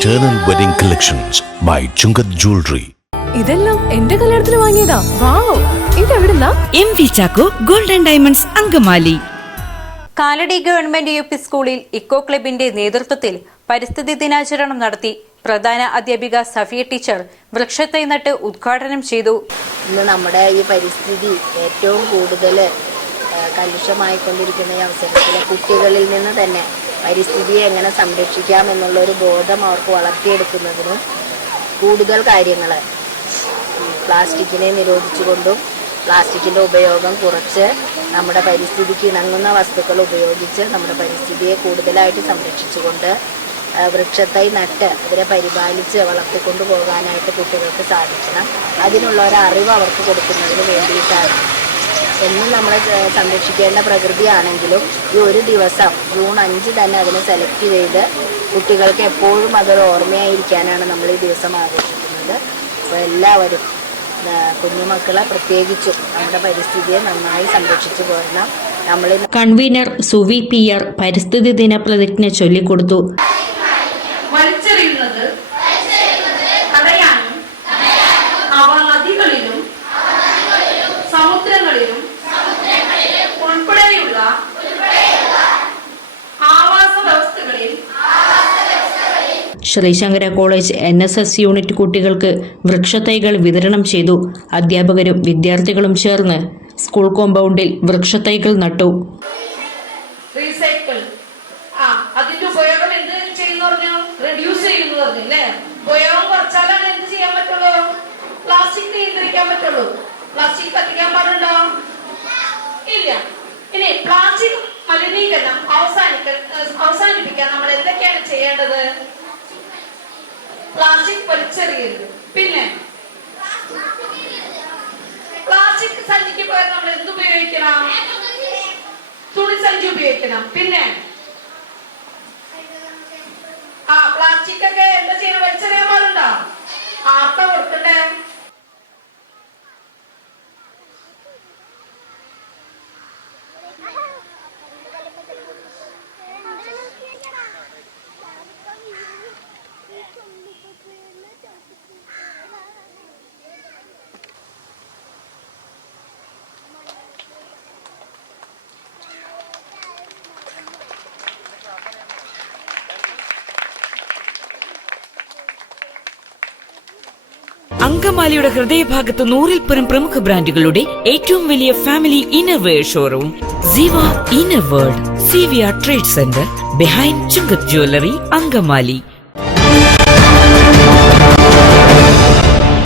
Eternal Wedding Collections by Chungat Jewelry. ഇതെല്ലാം എന്റെ കല്യാണത്തിന് വാങ്ങിയതാ. വാവ്, ഇതെവിടുന്നാ? MV Chacko golden diamonds Angamaly. Kalady government UP സ്കൂളിൽ ഇക്കോ ക്ലബിന്റെ നേതൃത്വത്തിൽ പരിസ്ഥിതി ദിനാചരണം നടത്തി. പ്രധാന അധ്യാപിക സഫിയ ടീച്ചർ വൃക്ഷത്തൈ നട്ട് ഉദ്ഘാടനം ചെയ്തു. ഇന്ന് നമ്മുടെ ഈ പരിസ്ഥിതി ഏറ്റവും കൂടുതൽ കലുഷമായിക്കൊണ്ടിരിക്കുന്ന ഈ അവസരത്തിൽ കുട്ടികളിൽ നിന്ന് തന്നെ പരിസ്ഥിതിയെ എങ്ങനെ സംരക്ഷിക്കാം എന്നുള്ളൊരു ബോധം അവർക്ക് വളർത്തിയെടുക്കുന്നതിനും കൂടുതൽ കാര്യങ്ങൾ പ്ലാസ്റ്റിക്കിനെ നിരോധിച്ചുകൊണ്ടും പ്ലാസ്റ്റിക്കിൻ്റെ ഉപയോഗം കുറച്ച് നമ്മുടെ പരിസ്ഥിതിക്ക് ഇണങ്ങുന്ന വസ്തുക്കൾ ഉപയോഗിച്ച് നമ്മുടെ പരിസ്ഥിതിയെ കൂടുതലായിട്ട് സംരക്ഷിച്ചുകൊണ്ട് വൃക്ഷത്തൈ നട്ട് അതിനെ പരിപാലിച്ച് വളർത്തിക്കൊണ്ടു പോകാനായിട്ട് കുട്ടികൾക്ക് സാധിക്കണം. അതിനുള്ള ഒരു അറിവ് അവർക്ക് കൊടുക്കുന്നതിന് വേണ്ടിയിട്ടാണ്. എന്നും നമ്മൾ സംരക്ഷിക്കേണ്ട പ്രകൃതിയാണെങ്കിലും ഈ ഒരു ദിവസം ജൂൺ 5 തന്നെ അതിനെ സെലക്ട് ചെയ്ത് കുട്ടികൾക്ക് എപ്പോഴും അതൊരു ഓർമ്മയായിരിക്കാനാണ് നമ്മൾ ഈ ദിവസം ആഘോഷിക്കുന്നത്. അപ്പോൾ എല്ലാവരും കുഞ്ഞുമക്കളെ പ്രത്യേകിച്ചും നമ്മുടെ പരിസ്ഥിതിയെ നന്നായി സംരക്ഷിച്ചു പോരണം. നമ്മൾ കൺവീനർ സുവി PR പരിസ്ഥിതി ദിന പ്രതിജ്ഞ ചൊല്ലിക്കൊടുത്തു. വലിച്ചെറിയുന്നത് തടയാനും അവ നദികളിലും സമുദ്രങ്ങളിലും ഉൾപ്പെടെയുള്ള ആവാസ വ്യവസ്ഥകളിൽ ശ്രീശങ്കര കോളേജ് NSS യൂണിറ്റ് കുട്ടികൾക്ക് വൃക്ഷത്തൈകൾ വിതരണം ചെയ്തു. അധ്യാപകരും വിദ്യാർത്ഥികളും ചേർന്ന് സ്കൂൾ കോമ്പൗണ്ടിൽ വൃക്ഷത്തൈകൾ നട്ടു. റീസൈക്കിൾ അതിന്റെ ഉപയോഗം എന്ത് ചെയ്യുന്നു പറഞ്ഞു? റെഡ്യൂസ് ചെയ്യുന്നു പറഞ്ഞില്ലേ? ഉപയോഗം കുറച്ചാലാണ് എന്ത് ചെയ്യാൻ പറ്റുള്ളൂ? പ്ലാസ്റ്റിക് നിയന്ത്രിക്കാൻ പറ്റുള്ളൂ. പ്ലാസ്റ്റിക് കത്തിക്കാൻ പാടുണ്ടോ? ഇല്ല. ഇനി പ്ലാസ്റ്റിക് മലിനീകരണം അവസാനിപ്പിക്കാൻ നമ്മൾ എന്തൊക്കെയാണ് ചെയ്യേണ്ടത്? പ്ലാസ്റ്റിക് വലിച്ചെറിയരുത്. പിന്നെ പ്ലാസ്റ്റിക് സഞ്ചിക്ക് പകരം നമ്മൾ എന്ത് ഉപയോഗിക്കണം? തുണി സഞ്ചി ഉപയോഗിക്കണം. പിന്നെ പ്ലാസ്റ്റിക് ഒക്കെ എന്താ ചെയ്യണം? വലിച്ചെറിയാൻ പാടുണ്ടോ? ആർക്കാ കൊടുക്കണ്ടേ? അങ്കമാലിയുടെ ഹൃദയഭാഗത്ത് 100-ൽ-പരം പ്രമുഖ ബ്രാൻഡുകളുടെ ഏറ്റവും വലിയ ഫാമിലി ഇന്നർവെയർ ഷോറൂം ജീവ inner world CVR trade centre behind Chungath jewellery Angamaly.